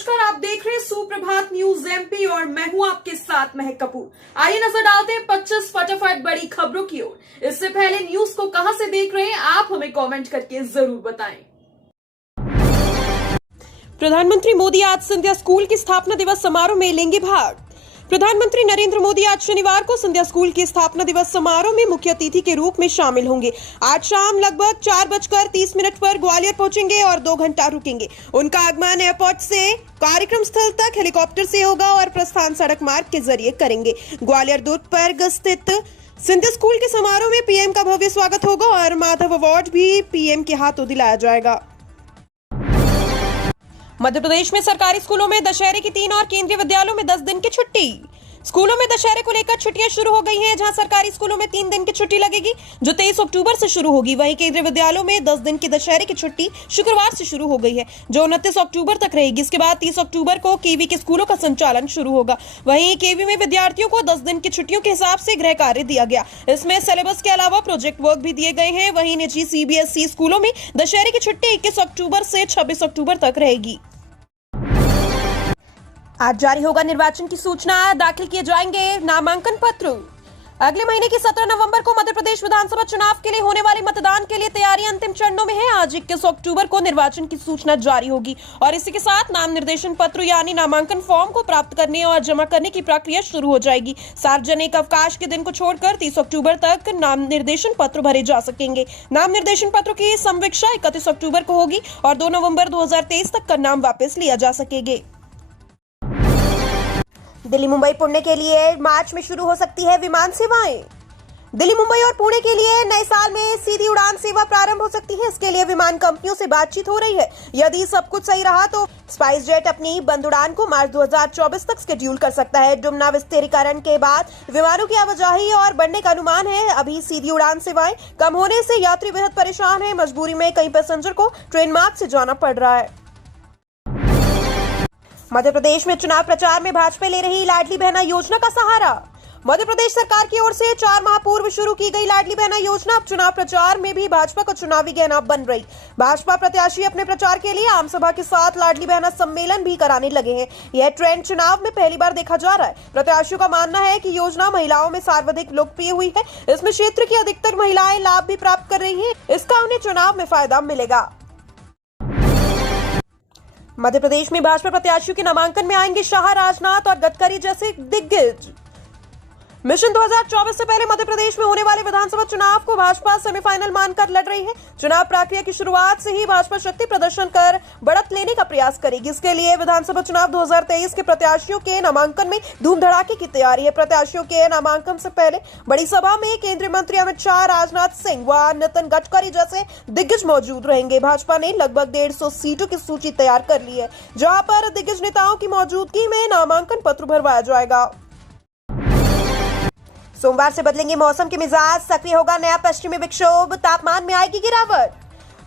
नमस्कार, आप देख रहे हैं सुप्रभात न्यूज एमपी और मैं हूं आपके साथ महक कपूर। आइए नजर डालते हैं 25 फटाफट बड़ी खबरों की ओर। इससे पहले न्यूज को कहां से देख रहे हैं आप हमें कमेंट करके जरूर बताएं। प्रधानमंत्री मोदी आज सिंधिया स्कूल की स्थापना दिवस समारोह में लेंगे भाग। प्रधानमंत्री नरेंद्र मोदी आज शनिवार को सिंधिया स्कूल की स्थापना दिवस समारोह में मुख्य अतिथि के रूप में शामिल होंगे। आज शाम लगभग 4:30 पर ग्वालियर पहुंचेंगे और 2 घंटा रुकेंगे। उनका आगमन एयरपोर्ट से कार्यक्रम स्थल तक हेलीकॉप्टर से होगा और प्रस्थान सड़क मार्ग के जरिए करेंगे। ग्वालियर दुर्ग स्थित सिंधिया स्कूल के समारोह में पीएम का भव्य स्वागत होगा और माधव अवार्ड भी पीएम के हाथों दिलाया जाएगा। मध्य प्रदेश में सरकारी स्कूलों में दशहरे की 3 और केंद्रीय विद्यालयों में 10 दिन की छुट्टी। स्कूलों में दशहरे को लेकर छुट्टियां शुरू हो गई हैं, जहां सरकारी स्कूलों में 3 दिन की छुट्टी लगेगी जो 23 अक्टूबर से शुरू होगी। वहीं केंद्रीय विद्यालयों में 10 दिन की दशहरे की छुट्टी शुक्रवार से शुरू हो गई है जो 29 अक्टूबर तक रहेगी। इसके बाद 30 अक्टूबर को केवी के स्कूलों का संचालन शुरू होगा। वहीं केवी में विद्यार्थियों को 10 दिन की छुट्टियों के हिसाब से गृह कार्य दिया गया। इसमें सिलेबस के अलावा प्रोजेक्ट वर्क भी दिए गए हैं। वहीं निजी सीबीएसई स्कूलों में दशहरे की छुट्टी 21 अक्टूबर से 26 अक्टूबर तक रहेगी। आज जारी होगा निर्वाचन की सूचना, दाखिल किए जाएंगे नामांकन पत्र। अगले महीने की 17 नवंबर को मध्य प्रदेश विधानसभा चुनाव के लिए होने वाले मतदान के लिए तैयारी अंतिम चरणों में है। आज 21 अक्टूबर को निर्वाचन की सूचना जारी होगी और इसी के साथ नाम निर्देशन पत्र यानी नामांकन फॉर्म को प्राप्त करने और जमा करने की प्रक्रिया शुरू हो जाएगी। सार्वजनिक अवकाश के दिन को छोड़कर 30 अक्टूबर तक नाम निर्देशन पत्र भरे जा सकेंगे। नाम निर्देशन पत्रों की समीक्षा 31 अक्टूबर को होगी और 2 नवंबर 2023 तक का नाम वापस लिया जा सकेंगे। दिल्ली मुंबई पुणे के लिए मार्च में शुरू हो सकती है विमान सेवाएं। दिल्ली मुंबई और पुणे के लिए नए साल में सीधी उड़ान सेवा प्रारंभ हो सकती है। इसके लिए विमान कंपनियों से बातचीत हो रही है। यदि सब कुछ सही रहा तो स्पाइस जेट अपनी बंद उड़ान को मार्च 2024 तक शेड्यूल कर सकता है। डुमना विस्तारीकरण के बाद विमानों की आवाजाही और बढ़ने का अनुमान है। अभी सीधी उड़ान सेवाएं कम होने से यात्री बेहद परेशान है। मजबूरी में कई पैसेंजर को ट्रेन मार्ग से जाना पड़ रहा है। मध्य प्रदेश में चुनाव प्रचार में भाजपा ले रही लाडली बहना योजना का सहारा। मध्य प्रदेश सरकार की ओर से 4 माह पूर्व शुरू की गई लाडली बहना योजना अब चुनाव प्रचार में भी भाजपा का चुनावी गहना बन रही। भाजपा प्रत्याशी अपने प्रचार के लिए आम सभा के साथ लाडली बहना सम्मेलन भी कराने लगे हैं। यह ट्रेंड चुनाव में पहली बार देखा जा रहा है। प्रत्याशियों का मानना है कि योजना महिलाओं में सर्वाधिक लोकप्रिय हुई है। इसमें क्षेत्र की अधिकतर महिलाएं लाभ भी प्राप्त कर रही है। इसका उन्हें चुनाव में फायदा मिलेगा। मध्य प्रदेश में भाजपा प्रत्याशियों के नामांकन में आएंगे शाह, राजनाथ और गडकरी जैसे दिग्गज। मिशन 2024 से पहले मध्य प्रदेश में होने वाले विधानसभा चुनाव को भाजपा सेमीफाइनल मानकर लड़ रही है। चुनाव प्रक्रिया की शुरुआत से ही भाजपा शक्ति प्रदर्शन कर बढ़त लेने का प्रयास करेगी। इसके लिए विधानसभा चुनाव 2023 के प्रत्याशियों के नामांकन में धूम धड़ाके की तैयारी है। प्रत्याशियों के नामांकन से पहले बड़ी सभा में केंद्रीय मंत्री अमित शाह, राजनाथ सिंह व नितिन गडकरी जैसे दिग्गज मौजूद रहेंगे। भाजपा ने लगभग 150 सीटों की सूची तैयार कर ली है, जहां पर दिग्गज नेताओं की मौजूदगी में नामांकन पत्र भरवाया जाएगा। सोमवार से बदलेंगे मौसम के मिजाज, सक्रिय होगा नया पश्चिमी विक्षोभ, तापमान में आएगी गिरावट।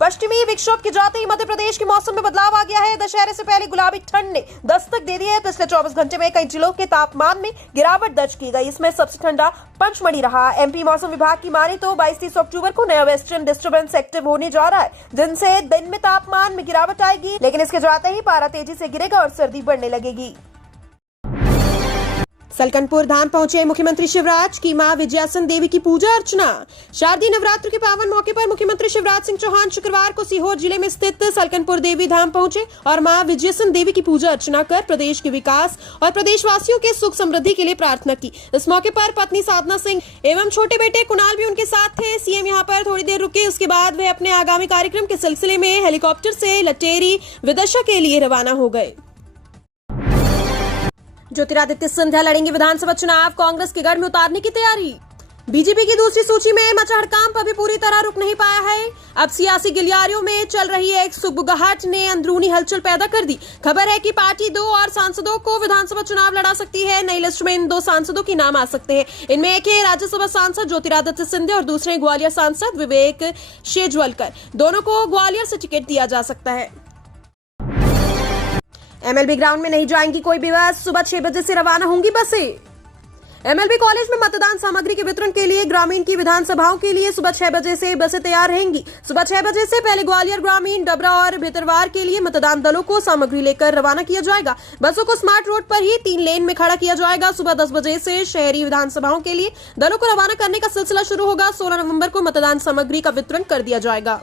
पश्चिमी विक्षोभ के जाते ही मध्य प्रदेश के मौसम में बदलाव आ गया है। दशहरे से पहले गुलाबी ठंड ने दस्तक दे दी है। पिछले 24 घंटे में कई जिलों के तापमान में गिरावट दर्ज की गई। इसमें सबसे ठंडा पंचमढ़ी रहा। एमपी मौसम विभाग की माने तो 22-30 अक्टूबर को नया वेस्टर्न डिस्टर्बेंस एक्टिव होने जा रहा है, जिनसे दिन में तापमान में गिरावट आएगी, लेकिन इसके जाते ही पारा तेजी से गिरेगा और सर्दी बढ़ने लगेगी। सलकनपुर धाम पहुंचे मुख्यमंत्री शिवराज, की मां विजयासन देवी की पूजा अर्चना। शारदीय नवरात्र के पावन मौके पर मुख्यमंत्री शिवराज सिंह चौहान शुक्रवार को सीहोर जिले में स्थित सलकनपुर देवी धाम पहुंचे और मां विजयासन देवी की पूजा अर्चना कर प्रदेश के विकास और प्रदेशवासियों के सुख समृद्धि के लिए प्रार्थना की। इस मौके पर पत्नी साधना सिंह एवं छोटे बेटे कुणाल भी उनके साथ थे। सीएम यहां पर थोड़ी देर रुके। उसके बाद वे अपने आगामी कार्यक्रम के सिलसिले में हेलीकॉप्टर से लटेरी विदिशा के लिए रवाना हो गए। ज्योतिरादित्य सिंधिया लड़ेंगे विधानसभा चुनाव, कांग्रेस के गढ़ में उतारने की तैयारी। बीजेपी की दूसरी सूची में मचा हड़कंप अभी पूरी तरह रुक नहीं पाया है। अब सियासी गिलियारियों में चल रही एक सुगबुगाहट ने अंदरूनी हलचल पैदा कर दी। खबर है कि पार्टी 2 और सांसदों को विधानसभा चुनाव लड़ा सकती है। नई लिस्ट में इन 2 सांसदों के नाम आ सकते हैं। इनमें एक है राज्यसभा सांसद ज्योतिरादित्य सिंधिया और दूसरे ग्वालियर सांसद विवेक शेजवलकर। दोनों को ग्वालियर से टिकट दिया जा सकता है। एमएलबी ग्राउंड में नहीं जाएंगी कोई भी बस, सुबह 6 बजे से रवाना होंगी बसें। एमएलबी कॉलेज में मतदान सामग्री के वितरण के लिए ग्रामीण की विधानसभाओं के लिए सुबह 6 बजे से बसें तैयार रहेंगी। सुबह 6 बजे से पहले ग्वालियर ग्रामीण, डबरा और भितरवार के लिए मतदान दलों को सामग्री लेकर रवाना किया जाएगा। बसों को स्मार्ट रोड पर ही 3 लेन में खड़ा किया जाएगा। सुबह 10 बजे से शहरी विधानसभाओं के लिए दलों को रवाना करने का सिलसिला शुरू होगा। 16 नवंबर को मतदान सामग्री का वितरण कर दिया जाएगा।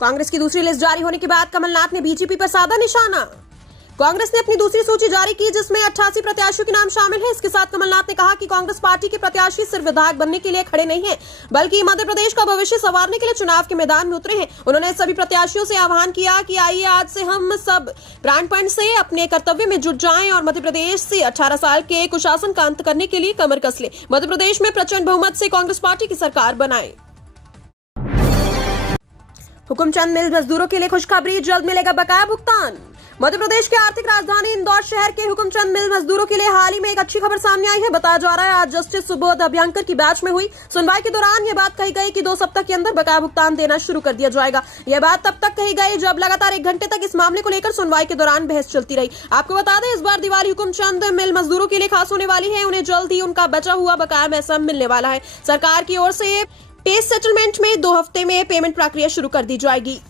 कांग्रेस की दूसरी लिस्ट जारी होने के बाद कमलनाथ ने बीजेपी पर साधा निशाना। कांग्रेस ने अपनी दूसरी सूची जारी की, जिसमें 88 प्रत्याशियों के नाम शामिल हैं। इसके साथ कमलनाथ ने कहा कि कांग्रेस पार्टी के प्रत्याशी सिर्फ विधायक बनने के लिए खड़े नहीं हैं, बल्कि मध्य प्रदेश का भविष्य संवारने के लिए चुनाव के मैदान में उतरे हैं। उन्होंने सभी प्रत्याशियों से आह्वान किया कि आइए आज से हम सब प्राणपण से अपने कर्तव्य में जुट जाएं और मध्य प्रदेश से 18 साल के कुशासन का अंत करने के लिए कमर कस लें। मध्य प्रदेश में प्रचंड बहुमत से कांग्रेस पार्टी की सरकार बनाए। हुकुमचंद मिल मजदूरों के लिए खुशखबरी, जल्द मिलेगा बकाया भुगतान। मध्य प्रदेश के आर्थिक राजधानी इंदौर शहर के हुकुमचंद मिल मजदूरों के लिए हाल ही में एक अच्छी खबर सामने आई है। बताया जा रहा है आज जस्टिस सुबोध अभ्यंकर की बेंच में हुई सुनवाई के दौरान यह बात कही गई कि 2 सप्ताह के अंदर बकाया भुगतान देना शुरू कर दिया जाएगा। यह बात तब तक कही गई जब लगातार 1 घंटे तक इस मामले को लेकर सुनवाई के दौरान बहस चलती रही। आपको बता दें, इस बार दिवाली हुकुमचंद मिल मजदूरों के लिए खास होने वाली है। उन्हें जल्द ही उनका बचा हुआ बकाया पैसा मिलने वाला है। सरकार की ओर से पे सेटलमेंट में 2 हफ्ते में पेमेंट प्रक्रिया शुरू कर दी जाएगी।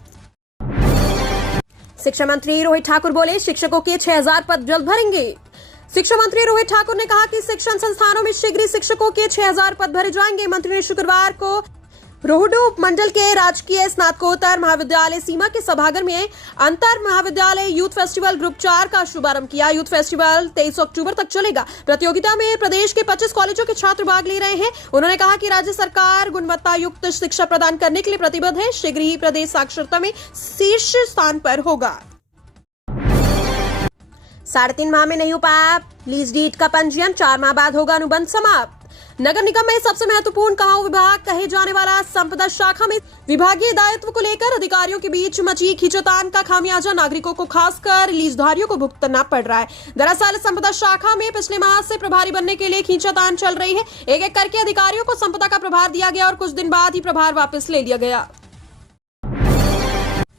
शिक्षा मंत्री रोहित ठाकुर बोले, शिक्षकों के 6000 पद जल्द भरेंगे। शिक्षा मंत्री रोहित ठाकुर ने कहा कि शिक्षण संस्थानों में शीघ्र ही शिक्षकों के 6000 पद भरे जाएंगे। मंत्री ने शुक्रवार को रोहडू उपमंडल के राजकीय स्नातकोत्तर महाविद्यालय सीमा के सभागार में अंतर महाविद्यालय यूथ फेस्टिवल ग्रुप 4 का शुभारंभ किया। यूथ फेस्टिवल 23 अक्टूबर तक चलेगा। प्रतियोगिता में प्रदेश के 25 कॉलेजों के छात्र भाग ले रहे हैं। उन्होंने कहा कि राज्य सरकार गुणवत्ता युक्त शिक्षा प्रदान करने के लिए प्रतिबद्ध है। शीघ्र ही प्रदेश साक्षरता में शीर्ष स्थान पर होगा। 3.5 माह में नहीं हो पाया लीज डीड का पंजीयन, 4 माह बाद होगा अनुबंध समाप्त। नगर निगम में सबसे महत्वपूर्ण कामों विभाग कहे जाने वाला संपदा शाखा में विभागीय दायित्व को लेकर अधिकारियों के बीच मची खींचतान का खामियाजा नागरिकों को खासकर लीजधारियों को भुगतना पड़ रहा है। दरअसल संपदा शाखा में पिछले माह से प्रभारी बनने के लिए खींचतान चल रही है। एक एक करके अधिकारियों को संपदा का प्रभार दिया गया और कुछ दिन बाद ही प्रभार वापस ले लिया गया।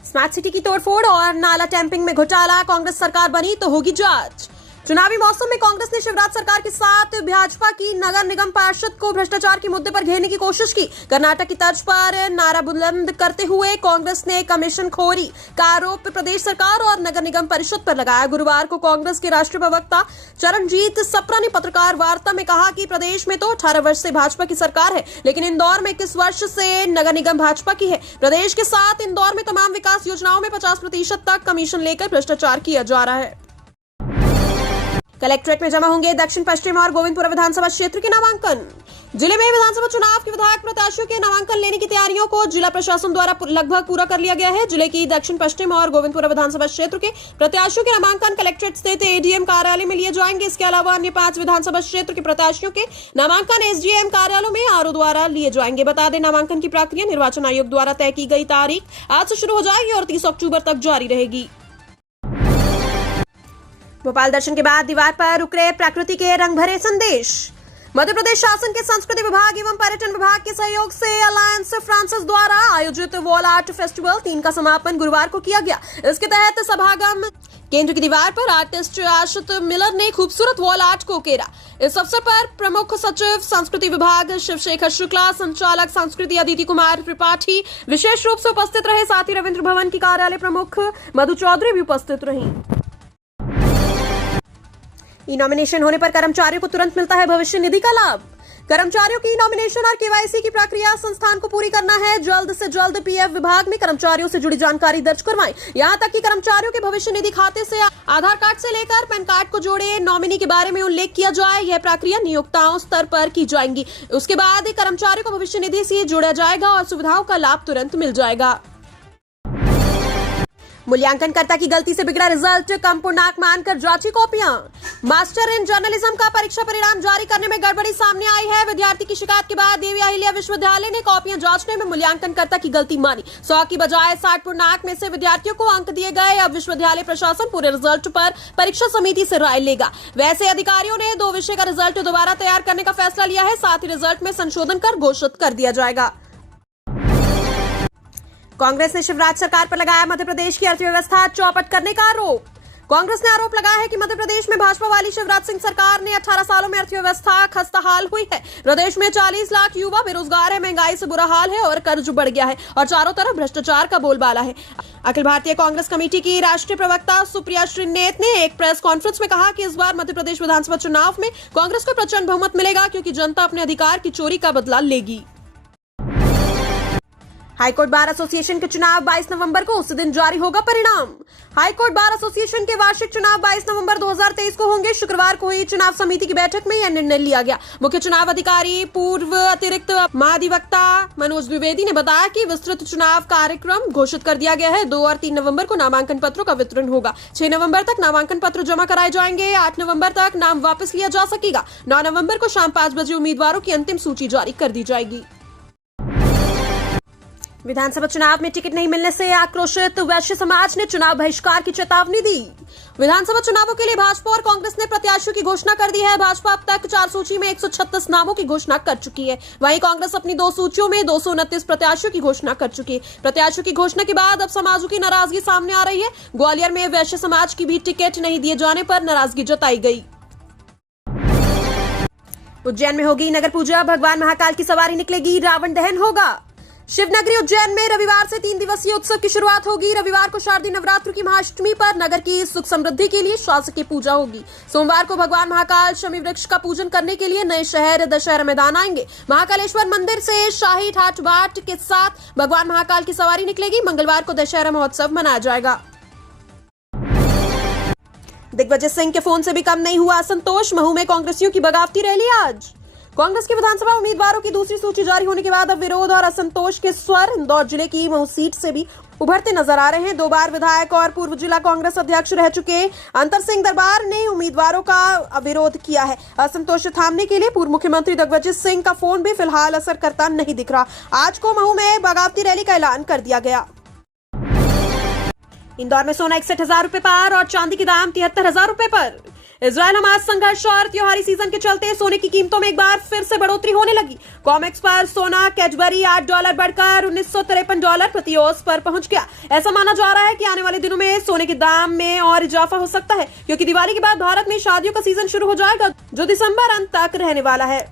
स्मार्ट सिटी की तोड़फोड़ और नाला टैंपिंग में घोटाला, कांग्रेस सरकार बनी तो होगी जांच। चुनावी मौसम में कांग्रेस ने शिवराज सरकार के साथ भाजपा की नगर निगम पार्षद को भ्रष्टाचार के मुद्दे पर घेरने की कोशिश की। कर्नाटक की तर्ज पर नारा बुलंद करते हुए कांग्रेस ने कमीशन खोरी का आरोप प्रदेश सरकार और नगर निगम परिषद पर लगाया। गुरुवार को कांग्रेस के राष्ट्रीय प्रवक्ता चरणजीत सप्रा ने पत्रकार वार्ता में कहा कि प्रदेश में तो 18 वर्ष से भाजपा की सरकार है, लेकिन इंदौर में 21 वर्ष से नगर निगम भाजपा की है। प्रदेश के साथ इंदौर में तमाम विकास योजनाओं में 50% तक कमीशन लेकर भ्रष्टाचार किया जा रहा है। कलेक्ट्रेट में जमा होंगे दक्षिण पश्चिम और गोविंदपुरा विधानसभा क्षेत्र के नामांकन। जिले में विधानसभा चुनाव के विधायक प्रत्याशियों के नामांकन लेने की तैयारियों को जिला प्रशासन द्वारा लगभग पूरा कर लिया गया है। जिले की दक्षिण पश्चिम और गोविंदपुरा विधानसभा क्षेत्र के प्रत्याशियों के नामांकन कलेक्ट्रेट स्थित एडीएम कार्यालय में लिए जाएंगे। इसके अलावा अन्य 5 विधानसभा क्षेत्र के प्रत्याशियों के नामांकन एसडीएम कार्यालयों में आरओ द्वारा लिए जाएंगे। बता दें, नामांकन की प्रक्रिया निर्वाचन आयोग द्वारा तय की गई तारीख आज से शुरू हो जाएगी और 30 अक्टूबर तक जारी रहेगी। भोपाल दर्शन के बाद दीवार पर उकरे प्रकृति के रंग भरे संदेश। मध्य प्रदेश शासन के संस्कृति विभाग एवं पर्यटन विभाग के सहयोग से अलायंस फ्रांसिस द्वारा आयोजित वॉल आर्ट फेस्टिवल 3 का समापन गुरुवार को किया गया। इसके तहत सभागम केंद्र की दीवार पर आर्टिस्ट आशित मिलर ने खूबसूरत वॉल आर्ट को उकेरा। इस अवसर पर प्रमुख सचिव संस्कृति विभाग शिवशेखर शुक्ला, संचालक संस्कृति अदिति कुमार त्रिपाठी विशेष रूप से उपस्थित रहे। साथ ही रविंद्र भवन की कार्यालय प्रमुख मधु चौधरी भी उपस्थित रही। ई नॉमिनेशन होने पर कर्मचारियों को तुरंत मिलता है भविष्य निधि का लाभ। कर्मचारियों की नॉमिनेशन और केवाईसी की प्रक्रिया संस्थान को पूरी करना है। जल्द से जल्द पीएफ विभाग में कर्मचारियों से जुड़ी जानकारी दर्ज करवाएं। यहां तक कि कर्मचारियों के भविष्य निधि खाते से आधार कार्ड से लेकर पैन कार्ड को जोड़े नॉमिनी के बारे में उल्लेख किया जाए। यह प्रक्रिया नियोक्ताओं स्तर पर की जाएगी। उसके बाद कर्मचारियों को भविष्य निधि से जोड़ा जाएगा और सुविधाओं का लाभ तुरंत मिल जाएगा। मूल्यांकनकर्ता की गलती से बिगड़ा रिजल्ट, कम पूर्णांक मानकर जांची कॉपियां। मास्टर इन जर्नलिज्म का परीक्षा परिणाम जारी करने में गड़बड़ी सामने आई है। विद्यार्थी की शिकायत के बाद देवी अहिल्या विश्वविद्यालय ने कॉपियां जांचने में मूल्यांकनकर्ता की गलती मानी। 100 की बजाय 60 पूर्णांक में से विद्यार्थियों को अंक दिए गए। अब विश्वविद्यालय प्रशासन पूरे रिजल्ट पर परीक्षा समिति से राय लेगा। वैसे अधिकारियों ने 2 विषय का रिजल्ट दोबारा तैयार करने का फैसला लिया है। साथ ही रिजल्ट में संशोधन कर घोषित कर दिया जाएगा। कांग्रेस ने शिवराज सरकार पर लगाया मध्य प्रदेश की अर्थव्यवस्था चौपट करने का आरोप। कांग्रेस ने आरोप लगाया है कि मध्य प्रदेश में भाजपा वाली शिवराज सिंह सरकार ने 18 सालों में अर्थव्यवस्था खस्ताहाल हुई है। प्रदेश में 40 लाख युवा बेरोजगार है, महंगाई से बुरा हाल है और कर्ज बढ़ गया है और चारों तरफ भ्रष्टाचार का बोलबाला है। अखिल भारतीय कांग्रेस कमेटी की राष्ट्रीय प्रवक्ता सुप्रिया श्रीनेत ने एक प्रेस कॉन्फ्रेंस में कहा कि इस बार मध्य प्रदेश विधानसभा चुनाव में कांग्रेस को प्रचंड बहुमत मिलेगा, क्योंकि जनता अपने अधिकार की चोरी का बदला लेगी। हाईकोर्ट बार एसोसिएशन के चुनाव 22 नवंबर को, उसी दिन जारी होगा परिणाम। हाईकोर्ट बार एसोसिएशन के वार्षिक चुनाव 22 नवंबर 2023 को होंगे। शुक्रवार को हुई चुनाव समिति की बैठक में यह निर्णय लिया गया। मुख्य चुनाव अधिकारी पूर्व अतिरिक्त महाधिवक्ता मनोज द्विवेदी ने बताया कि विस्तृत चुनाव कार्यक्रम घोषित कर दिया गया है। 2 और 3 नवंबर को नामांकन पत्रों का वितरण होगा। 6 नवंबर तक नामांकन पत्र जमा कराए जाएंगे। 8 नवंबर तक नाम वापस लिया जा सकेगा। 9 नवंबर को शाम 5 बजे उम्मीदवारों की अंतिम सूची जारी कर दी जाएगी। विधानसभा चुनाव में टिकट नहीं मिलने से आक्रोशित वैश्य समाज ने चुनाव बहिष्कार की चेतावनी दी। विधानसभा चुनावों के लिए भाजपा और कांग्रेस ने प्रत्याशियों की घोषणा कर दी है। भाजपा अब तक 4 सूची में 136 नामों की घोषणा कर चुकी है। वहीं कांग्रेस अपनी 2 सूचियों में 229 प्रत्याशियों की घोषणा कर चुकी है। प्रत्याशियों की घोषणा के बाद अब समाजों की नाराजगी सामने आ रही है। ग्वालियर में वैश्य समाज की भी टिकट नहीं दिए जाने पर नाराजगी जताई गई। उज्जैन में होगी नगर पूजा, भगवान महाकाल की सवारी निकलेगी, रावण दहन होगा। शिवनगरी उज्जैन में रविवार से 3 दिवसीय उत्सव की शुरुआत होगी। रविवार को शारदीय नवरात्र की महाअष्टमी पर नगर की सुख समृद्धि के लिए शासकीय पूजा होगी। सोमवार को भगवान महाकाल शमी वृक्ष का पूजन करने के लिए नए शहर दशहरा मैदान आएंगे। महाकालेश्वर मंदिर से शाही ठाट बाट के साथ भगवान महाकाल की सवारी निकलेगी। मंगलवार को दशहरा महोत्सव मनाया जाएगा। दिग्विजय सिंह के फोन से भी कम नहीं हुआ असंतोष। महू में कांग्रेसियों की बगावती रैली आज। कांग्रेस के विधानसभा उम्मीदवारों की दूसरी सूची जारी होने के बाद अब विरोध और असंतोष के स्वर इंदौर जिले की महू सीट से भी उभरते नजर आ रहे हैं। 2 बार विधायक और पूर्व जिला कांग्रेस अध्यक्ष रह चुके अंतर सिंह दरबार ने उम्मीदवारों का विरोध किया है। असंतोष थामने के लिए पूर्व मुख्यमंत्री दिग्विजय सिंह का फोन भी फिलहाल असर करता नहीं दिख रहा। आज को महू में बगावती रैली का ऐलान कर दिया गया। इंदौर में सोना 61,000 रुपए पार और चांदी के दाम 73,000 रुपए पर। इजरायल हमास संघर्ष और त्योहारी सीजन के चलते सोने की कीमतों में एक बार फिर से बढ़ोतरी होने लगी। कॉमेक्स पर सोना कैडबरी $8 बढ़कर $1953 प्रति औंस पर पहुंच गया। ऐसा माना जा रहा है कि आने वाले दिनों में सोने के दाम में और इजाफा हो सकता है, क्योंकि दिवाली के बाद भारत में शादियों का सीजन शुरू हो जाएगा, जो दिसंबर अंत तक रहने वाला है।